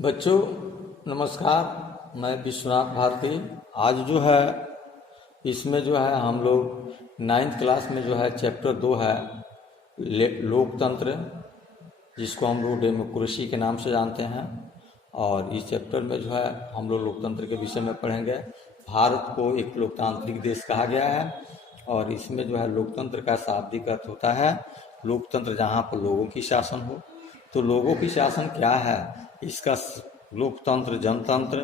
बच्चों नमस्कार। मैं विश्वनाथ भारती। आज जो है इसमें जो है हम लोग 9th क्लास में जो है चैप्टर 2 है लोकतंत्र, जिसको हम लोग डेमोक्रेसी के नाम से जानते हैं। और इस चैप्टर में जो है हम लोग लोकतंत्र के विषय में पढ़ेंगे। भारत को एक लोकतांत्रिक देश कहा गया है और इसमें जो है लोकतंत्र का शाब्दिक अर्थ होता है लोकतंत्र, जहाँ पर लोगों की शासन हो। तो लोगों की शासन क्या है? इसका लोकतंत्र, जनतंत्र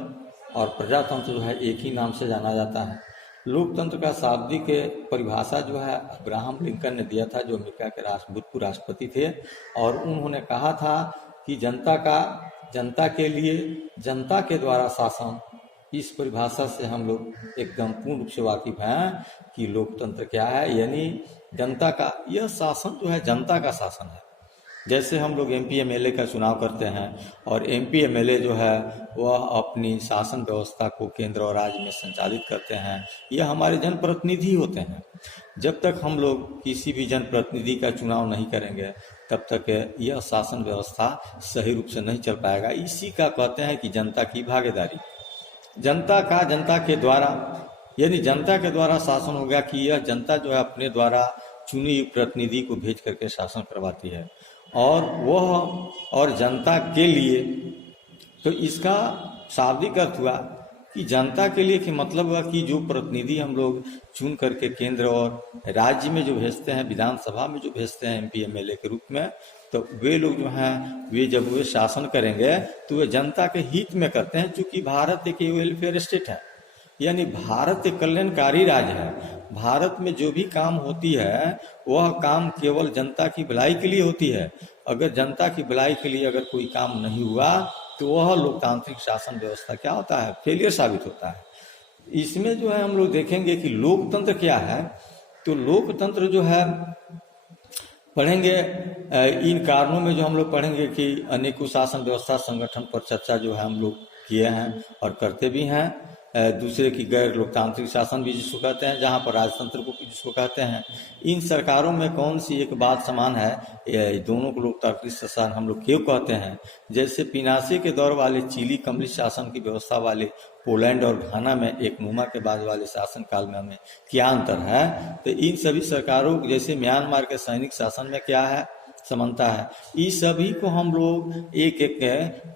और प्रजातंत्र जो है एक ही नाम से जाना जाता है। लोकतंत्र का शाब्दिक परिभाषा जो है अब्राहम लिंकन ने दिया था, जो अमेरिका के भूतपूर्व राष्ट्रपति थे। और उन्होंने कहा था कि जनता के लिए जनता के द्वारा शासन। इस परिभाषा से हम लोग एकदम पूर्ण रूप से वाकिफ हैं कि लोकतंत्र क्या है। यानी जनता का यह शासन जो है जनता का शासन है। जैसे हम लोग एमपी एमएलए का चुनाव करते हैं और एमपी एमएलए जो है वह अपनी शासन व्यवस्था को केंद्र और राज्य में संचालित करते हैं। यह हमारे जनप्रतिनिधि होते हैं। जब तक हम लोग किसी भी जनप्रतिनिधि का चुनाव नहीं करेंगे तब तक यह शासन व्यवस्था सही रूप से नहीं चल पाएगा। इसी का कहते हैं कि जनता की भागीदारी। जनता के द्वारा, यानी जनता के द्वारा शासन हो गया कि यह जनता जो है अपने द्वारा चुनी हुई प्रतिनिधि को भेज करके शासन करवाती है और जनता के लिए। तो इसका शाब्दिक अर्थ हुआ कि जनता के लिए, कि मतलब हुआ कि जो प्रतिनिधि हम लोग चुन करके केंद्र और राज्य में जो भेजते हैं, विधानसभा में जो भेजते हैं एमपी एमएलए के रूप में, तो वे लोग जो हैं जब वे शासन करेंगे तो वे जनता के हित में करते हैं। चूंकि भारत एक वेलफेयर स्टेट है, यानी भारत एक कल्याणकारी राज्य है। भारत में जो भी काम होती है वह काम केवल जनता की भलाई के लिए होती है। अगर जनता की भलाई के लिए अगर कोई काम नहीं हुआ तो वह लोकतांत्रिक शासन व्यवस्था क्या होता है? फेलियर साबित होता है। इसमें जो है हम लोग देखेंगे कि लोकतंत्र क्या है। तो लोकतंत्र जो है पढ़ेंगे, इन कारणों में जो हम लोग पढ़ेंगे कि अनेकों शासन व्यवस्था संगठन पर चर्चा जो है हम लोग किए हैं और करते भी हैं। दूसरे की गैर लोकतांत्रिक शासन भी जिसको कहते हैं, जहां पर राजतंत्र को जिसको कहते हैं। इन सरकारों में कौन सी एक बात समान है? दोनों को लोकतांत्रिक शासन हम लोग क्यों कहते हैं? जैसे पिनासे के दौर वाले चिली कम्युनिस्ट शासन की व्यवस्था वाले पोलैंड और घाना में एक नुमा के बाद वाले शासन काल में हमें क्या अंतर है? तो इन सभी सरकारों, जैसे म्यांमार के सैनिक शासन में क्या है समानता है, इस सभी को हम लोग एक एक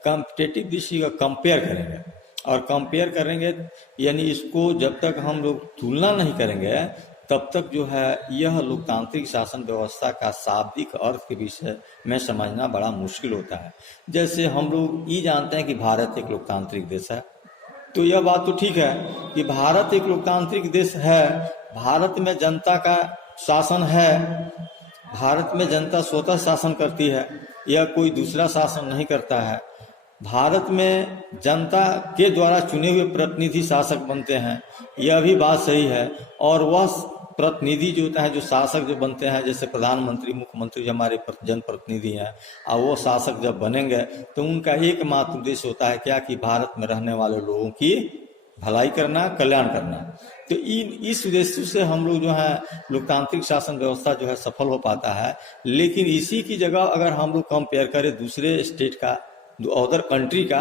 कॉम्पिटेटिव दृष्टि का कंपेयर करेंगे। और कंपेयर करेंगे यानी इसको जब तक हम लोग तुलना नहीं करेंगे तब तक जो है यह लोकतांत्रिक शासन व्यवस्था का शाब्दिक अर्थ के विषय में समझना बड़ा मुश्किल होता है। जैसे हम लोग ये जानते हैं कि भारत एक लोकतांत्रिक देश है, तो यह बात तो ठीक है कि भारत एक लोकतांत्रिक देश है। भारत में जनता का शासन है, भारत में जनता स्वतः शासन करती है, यह कोई दूसरा शासन नहीं करता है। भारत में जनता के द्वारा चुने हुए प्रतिनिधि शासक बनते हैं, यह भी बात सही है। और वह प्रतिनिधि जो होता है, जो शासक जो बनते हैं, जैसे प्रधानमंत्री, मुख्यमंत्री जो हमारे जनप्रतिनिधि हैं, और वो शासक जब बनेंगे तो उनका एकमात्र उद्देश्य होता है क्या? कि भारत में रहने वाले लोगों की भलाई करना, कल्याण करना। तो इस उद्देश्य से हम लोग जो है लोकतांत्रिक शासन व्यवस्था जो है सफल हो पाता है। लेकिन इसी की जगह अगर हम लोग कंपेयर करें दूसरे स्टेट का, अदर कंट्री का,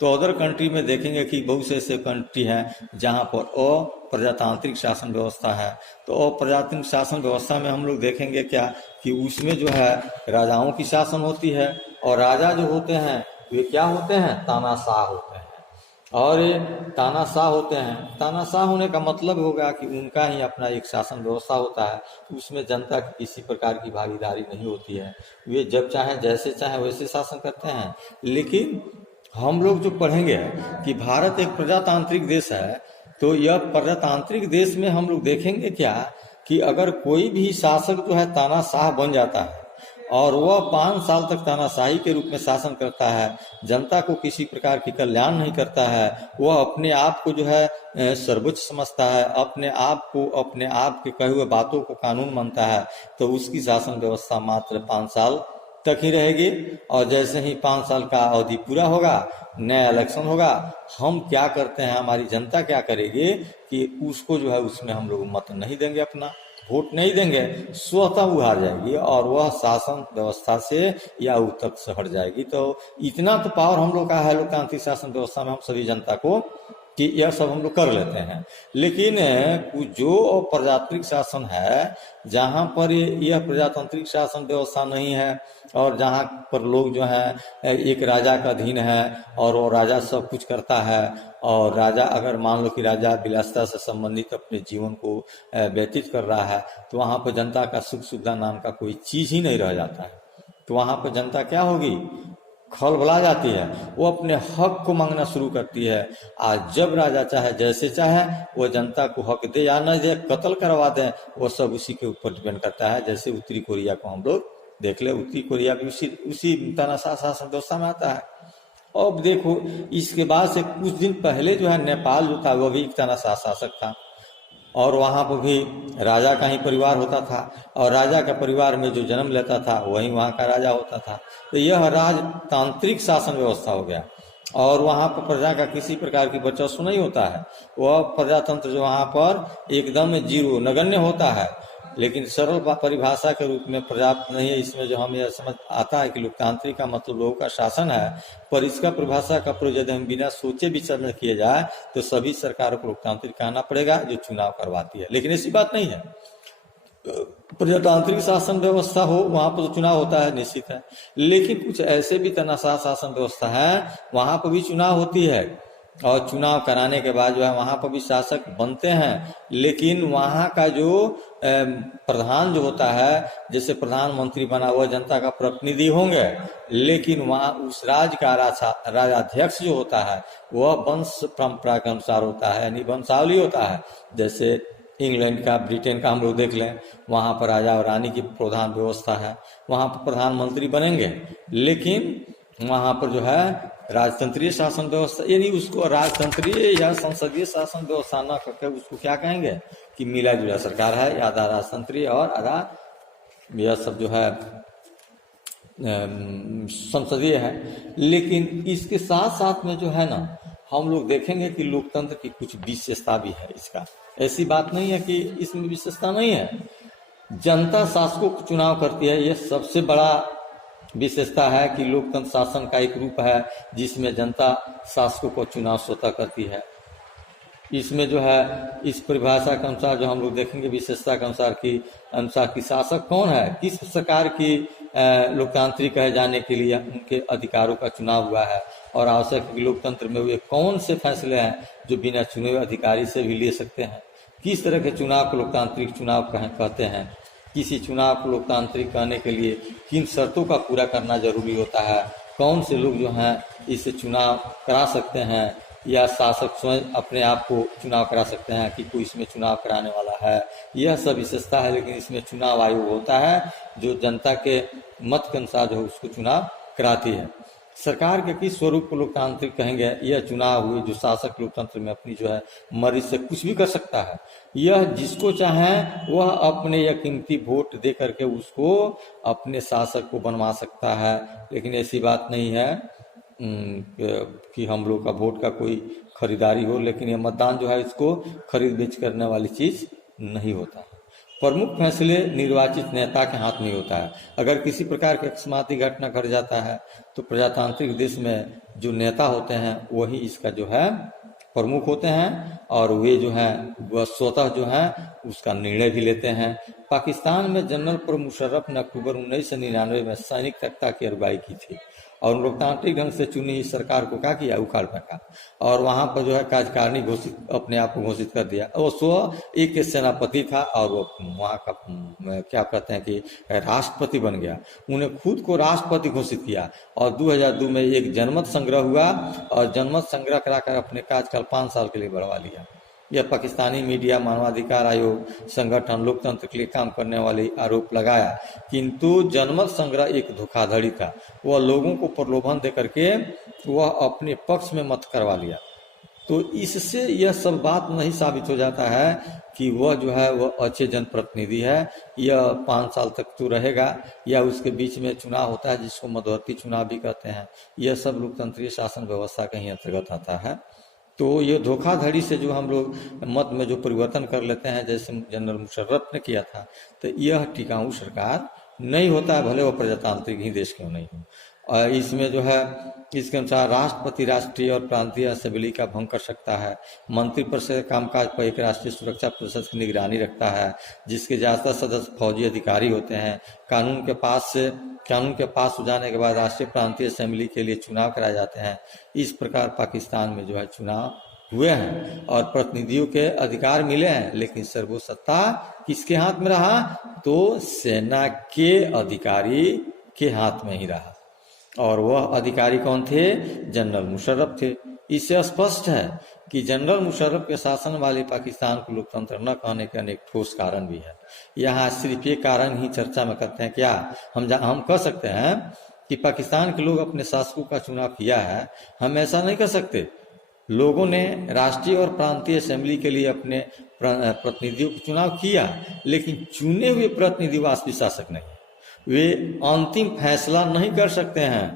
तो अदर कंट्री में देखेंगे कि बहुत से ऐसे कंट्री हैं जहां पर अप्रजातांत्रिक शासन व्यवस्था है। तो अप्रजातांत्रिक शासन व्यवस्था में हम लोग देखेंगे क्या कि उसमें जो है राजाओं की शासन होती है, और राजा जो होते हैं वे क्या होते हैं? तानाशाह होते हैं। और ये तानाशाह होते हैं, तानाशाह होने का मतलब होगा कि उनका ही अपना एक शासन व्यवस्था होता है, उसमें जनता की किसी प्रकार की भागीदारी नहीं होती है। वे जब चाहे जैसे चाहे वैसे शासन करते हैं। लेकिन हम लोग जो पढ़ेंगे कि भारत एक प्रजातांत्रिक देश है, तो यह प्रजातांत्रिक देश में हम लोग देखेंगे क्या कि अगर कोई भी शासक जो है तानाशाह बन जाता है और वह 5 साल तक तानाशाही के रूप में शासन करता है, जनता को किसी प्रकार की कल्याण नहीं करता है, वह अपने आप को जो है सर्वोच्च समझता है, अपने आप के कहे हुए बातों को कानून मानता है, तो उसकी शासन व्यवस्था मात्र 5 साल तक ही रहेगी। और जैसे ही 5 साल का अवधि पूरा होगा, नया इलेक्शन होगा, हम क्या करते हैं, हमारी जनता क्या करेगी कि उसको जो है उसमें हम लोग मत नहीं देंगे अपना, वोट नहीं देंगे स्वतः वो हार जाएगी और वह शासन व्यवस्था से या उस तक से हट जाएगी। तो इतना तो पावर हम लोग का है लोकतांत्रिक शासन व्यवस्था में, हम सभी जनता को, कि यह सब हम लोग कर लेते हैं। लेकिन जो प्रजातांत्रिक शासन है, जहाँ पर यह प्रजातांत्रिक शासन व्यवस्था नहीं है और जहाँ पर लोग जो है एक राजा का अधीन है और वो राजा सब कुछ करता है, और राजा अगर मान लो कि राजा विलासिता से संबंधित अपने जीवन को व्यतीत कर रहा है, तो वहाँ पर जनता का सुख सुविधा नाम का कोई चीज ही नहीं रह जाता है। तो वहाँ पर जनता क्या होगी, खलबला जाती है, वो अपने हक को मांगना शुरू करती है। आज जब राजा चाहे जैसे चाहे वो जनता को हक दे या न दे, कत्ल करवा दे, वो सब उसी के ऊपर डिपेंड करता है। जैसे उत्तरी कोरिया को हम लोग देख ले, उत्तरी कोरिया भी उसी तानाशाह शासन व्यवस्था में आता है। अब देखो, इसके बाद से कुछ दिन पहले जो है नेपाल जो था वो भी एक तानाशाह शासक था, और वहाँ पर भी राजा का ही परिवार होता था, और राजा का परिवार में जो जन्म लेता था वही वहाँ का राजा होता था। तो यह राजतांत्रिक शासन व्यवस्था हो गया, और वहाँ पर प्रजा का किसी प्रकार की वर्चस्व नहीं होता है। वह प्रजातंत्र जो वहाँ पर एकदम जीरो नगण्य होता है। लेकिन सरल परिभाषा के रूप में पर्याप्त नहीं है। इसमें जो हमें समझ आता है कि लोकतांत्रिक का मतलब लोगों का शासन है, पर इसका परिभाषा का प्रयोग यदि हम बिना सोचे विचार में किए जाए तो सभी सरकारों को लोकतांत्रिक कहना पड़ेगा जो चुनाव करवाती है। लेकिन ऐसी बात नहीं है, प्रजातांत्रिक शासन व्यवस्था हो वहां पर तो चुनाव होता है, निश्चित है। लेकिन कुछ ऐसे भी तानाशाह शासन व्यवस्था है वहां पर भी चुनाव होती है, और चुनाव कराने के बाद जो है वहां पर भी शासक बनते हैं। लेकिन वहां का जो प्रधान जो होता है, जैसे प्रधानमंत्री बना हुआ जनता का प्रतिनिधि होंगे, लेकिन वहां उस राज्य का राजाध्यक्ष जो होता है वह वंश परंपरा के अनुसार होता है, यानी वंशावली होता है। जैसे इंग्लैंड का, ब्रिटेन का हम लोग देख लें, वहां पर राजा और रानी की प्रधान व्यवस्था है, वहां पर प्रधानमंत्री बनेंगे। लेकिन वहां पर जो है राजतंत्रीय शासन व्यवस्था, यानी उसको राजतंत्रीय या संसदीय शासन व्यवस्था न करके उसको क्या कहेंगे कि मिला जुला सरकार है, आधा राजतंत्रीय और आधा यह सब जो है संसदीय है। लेकिन इसके साथ साथ में जो है ना, हम लोग देखेंगे कि लोकतंत्र की कुछ विशेषता भी है। इसका ऐसी बात नहीं है कि इसमें विशेषता नहीं है। जनता शासकों को चुनाव करती है, यह सबसे बड़ा विशेषता है कि लोकतंत्र शासन का एक रूप है जिसमें जनता शासकों को चुनाव स्वतः करती है। इसमें जो है इस परिभाषा के अनुसार जो हम लोग देखेंगे विशेषता के अनुसार कि शासक कौन है, किस प्रकार की लोकतांत्रिक कहे जाने के लिए उनके अधिकारों का चुनाव हुआ है, और आवश्यक लोकतंत्र में वे कौन से फैसले हैं जो बिना चुने हुए अधिकारी से भी ले सकते हैं। किस तरह के चुनाव को लोकतांत्रिक चुनाव कहते हैं, किसी चुनाव को लोकतांत्रिक कहने के लिए किन शर्तों का पूरा करना जरूरी होता है, कौन से लोग जो हैं इससे चुनाव करा सकते हैं, या शासक स्वयं अपने आप को चुनाव करा सकते हैं कि कोई इसमें चुनाव कराने वाला है। यह सब विशेषता है। लेकिन इसमें चुनाव आयोग होता है जो जनता के मत के अनुसार जो उसको चुनाव कराती है। सरकार के किस स्वरूप को लोकतांत्रिक कहेंगे, यह चुनाव हुए जो शासक लोकतंत्र में अपनी जो है मर्जी से कुछ भी कर सकता है। यह जिसको चाहे वह अपने या कीमती वोट दे करके उसको अपने शासक को बनवा सकता है। लेकिन ऐसी बात नहीं है कि हम लोग का वोट का कोई खरीदारी हो। लेकिन यह मतदान जो है इसको खरीद बेच करने वाली चीज नहीं होता है। प्रमुख फैसले निर्वाचित नेता के हाथ में होता है। अगर किसी प्रकार की अकस्माती घटना घट जाता है तो प्रजातांत्रिक देश में जो नेता होते हैं वही इसका जो है प्रमुख होते हैं, और वे जो है वह स्वतः जो है उसका निर्णय भी लेते हैं। पाकिस्तान में जनरल पर मुशर्रफ ने अक्टूबर 1999 में सैनिक तख्ता की अगुवाई की थी, और लोकतांत्रिक ढंग से चुनी इस सरकार को क्या किया, उखाड़ फेंका, और वहां पर जो है कार्यकारिणी घोषित अपने आप को घोषित कर दिया। वो स्वयं एक सेनापति था और वो वहां का क्या कहते हैं कि राष्ट्रपति बन गया। उन्हें खुद को राष्ट्रपति घोषित किया, और 2002 में एक जनमत संग्रह हुआ, और जनमत संग्रह कराकर अपने कार्यकाल 5 साल के लिए बढ़वा लिया। यह पाकिस्तानी मीडिया, मानवाधिकार आयोग, संगठन लोकतंत्र के लिए काम करने वाले आरोप लगाया, किंतु जनमत संग्रह एक धोखाधड़ी था। वह लोगों को प्रलोभन दे करके वह अपने पक्ष में मत करवा लिया। तो इससे यह सब बात नहीं साबित हो जाता है कि वह जो है वह अच्छे जनप्रतिनिधि है। यह 5 साल तक तो रहेगा, या उसके बीच में चुनाव होता है जिसको मध्यवर्ती चुनाव भी कहते हैं। यह सब लोकतंत्रीय शासन व्यवस्था के ही अंतर्गत आता है। तो ये धोखाधड़ी से जो हम लोग मत में जो परिवर्तन कर लेते हैं, जैसे जनरल मुशर्रफ ने किया था, तो यह टिकाऊ सरकार नहीं होता है, भले वो प्रजातांत्रिक ही देश क्यों नहीं हो। और इसमें जो है, इसके अनुसार राष्ट्रपति राष्ट्रीय और प्रांतीय असेंबली का भंग कर सकता है। मंत्रिपरिषद कामकाज पर एक राष्ट्रीय सुरक्षा परिषद की निगरानी रखता है, जिसके ज्यादातर सदस्य फौजी अधिकारी होते हैं। कानून के पास हो जाने के बाद राष्ट्रीय प्रांतीय असेंबली के लिए चुनाव कराए जाते हैं। इस प्रकार पाकिस्तान में जो है चुनाव हुए हैं और प्रतिनिधियों के अधिकार मिले हैं, लेकिन सर्वोच्च सत्ता किसके हाथ में रहा? तो सेना के अधिकारी के हाथ में ही रहा। और वह अधिकारी कौन थे? जनरल मुशर्रफ थे। इससे स्पष्ट है कि जनरल मुशर्रफ के शासन वाले पाकिस्तान को लोकतंत्र न कहने के अनेक ठोस कारण भी है। यहाँ सिर्फ ये कारण ही चर्चा में करते हैं क्या? हम कह सकते हैं कि पाकिस्तान के लोग अपने शासकों का चुनाव किया है, हम ऐसा नहीं कर सकते। लोगों ने राष्ट्रीय और प्रांतीय असेंबली के लिए अपने प्रतिनिधियों का चुनाव किया, लेकिन चुने हुए प्रतिनिधि वास्तविक शासक नहीं, वे अंतिम फैसला नहीं कर सकते हैं।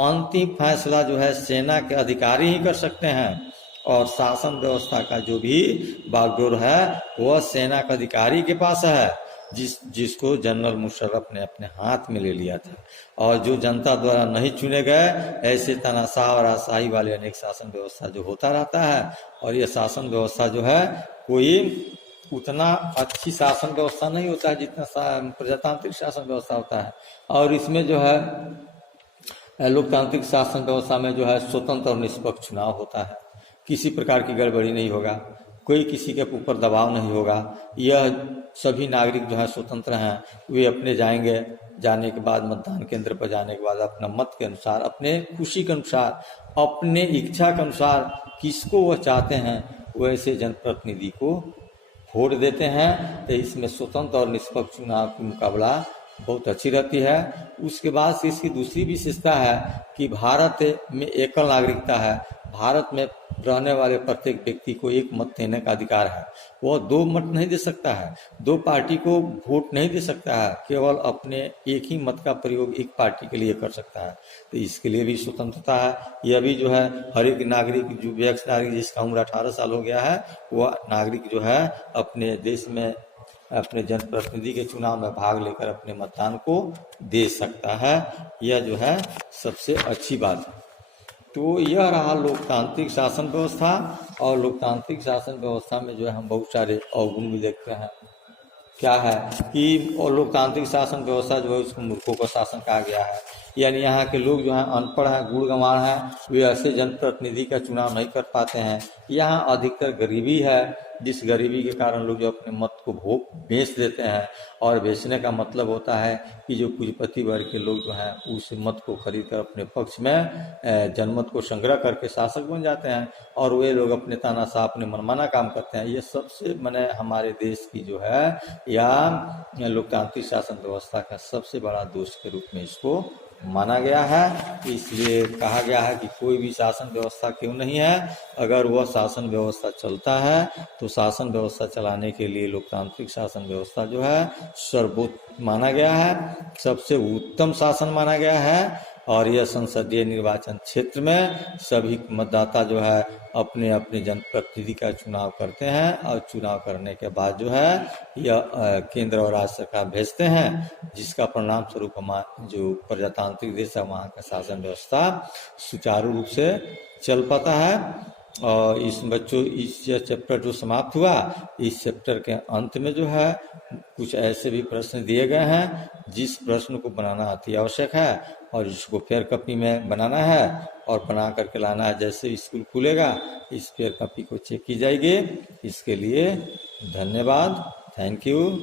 अंतिम फैसला जो है सेना के अधिकारी ही कर सकते हैं, और शासन व्यवस्था का जो भी बागडोर है वह सेना के अधिकारी के पास है, जिसको जनरल मुशर्रफ ने अपने हाथ में ले लिया था। और जो जनता द्वारा नहीं चुने गए, ऐसे तानाशाह और आशाही वाले अनेक शासन व्यवस्था जो होता रहता है। और यह शासन व्यवस्था जो है कोई उतना अच्छी शासन व्यवस्था नहीं होता है जितना प्रजातांत्रिक शासन व्यवस्था होता है। और इसमें जो है लोकतांत्रिक शासन व्यवस्था में जो है स्वतंत्र और निष्पक्ष चुनाव होता है, किसी प्रकार की गड़बड़ी नहीं होगा, कोई किसी के ऊपर दबाव नहीं होगा। यह सभी नागरिक जो है स्वतंत्र हैं, वे अपने जाएंगे, जाने के बाद मतदान केंद्र पर जाने के बाद अपना मत के अनुसार, अपने खुशी के अनुसार, अपने इच्छा के अनुसार किसको वह चाहते हैं वैसे जनप्रतिनिधि को वोट देते हैं। तो इसमें स्वतंत्र और निष्पक्ष चुनाव की मुकाबला बहुत अच्छी रहती है। उसके बाद से इसकी दूसरी विशेषता है कि भारत में एकल नागरिकता है। भारत में रहने वाले प्रत्येक व्यक्ति को एक मत देने का अधिकार है। वह दो मत नहीं दे सकता है, दो पार्टी को वोट नहीं दे सकता है, केवल अपने एक ही मत का प्रयोग एक पार्टी के लिए कर सकता है। तो इसके लिए भी स्वतंत्रता है। यह भी जो है हर एक नागरिक, जो वयस्क नागरिक जिसका उम्र 18 साल हो गया है, वह नागरिक जो है अपने देश में अपने जनप्रतिनिधि के चुनाव में भाग लेकर अपने मतदान को दे सकता है। यह जो है सबसे अच्छी बात है। तो यह रहा लोकतांत्रिक शासन व्यवस्था। और लोकतांत्रिक शासन व्यवस्था में जो है हम बहुत सारे अवगुण भी देखते हैं। क्या है कि और लोकतांत्रिक शासन व्यवस्था जो है उसको मूर्खों का शासन कहा गया है। यानी यहाँ के लोग जो हैं अनपढ़ हैं, गुड़ गंवार हैं, वे ऐसे जनप्रतिनिधि का चुनाव नहीं कर पाते हैं। यहाँ अधिकतर गरीबी है, जिस गरीबी के कारण लोग जो अपने मत को बेच देते हैं। और बेचने का मतलब होता है कि जो पूंजीपति वर्ग के लोग जो हैं उस मत को खरीद कर अपने पक्ष में जनमत को संग्रह करके शासक बन जाते हैं, और वे लोग अपने तानाशाह अपने मनमाना काम करते हैं। ये सबसे मैंने हमारे देश की जो है या लोकतांत्रिक शासन व्यवस्था का सबसे बड़ा दोष के रूप में इसको माना गया है। इसलिए कहा गया है कि कोई भी शासन व्यवस्था क्यों नहीं है, अगर वह शासन व्यवस्था चलता है तो शासन व्यवस्था चलाने के लिए लोकतांत्रिक शासन व्यवस्था जो है सर्वोत्तम माना गया है, सबसे उत्तम शासन माना गया है। और यह संसदीय निर्वाचन क्षेत्र में सभी मतदाता जो है अपने अपने जनप्रतिनिधि का चुनाव करते हैं, और चुनाव करने के बाद जो है यह केंद्र और राज्य सरकार भेजते हैं, जिसका परिणाम स्वरूप हमारा जो प्रजातांत्रिक देश है वहाँ का शासन व्यवस्था सुचारू रूप से चल पाता है। और इस चैप्टर जो समाप्त हुआ, इस चैप्टर के अंत में जो है कुछ ऐसे भी प्रश्न दिए गए हैं जिस प्रश्न को बनाना अति आवश्यक है, और जिसको फेयर कॉपी में बनाना है और बना करके लाना है। जैसे स्कूल खुलेगा इस फेयर कॉपी को चेक की जाएगी। इसके लिए धन्यवाद, थैंक यू।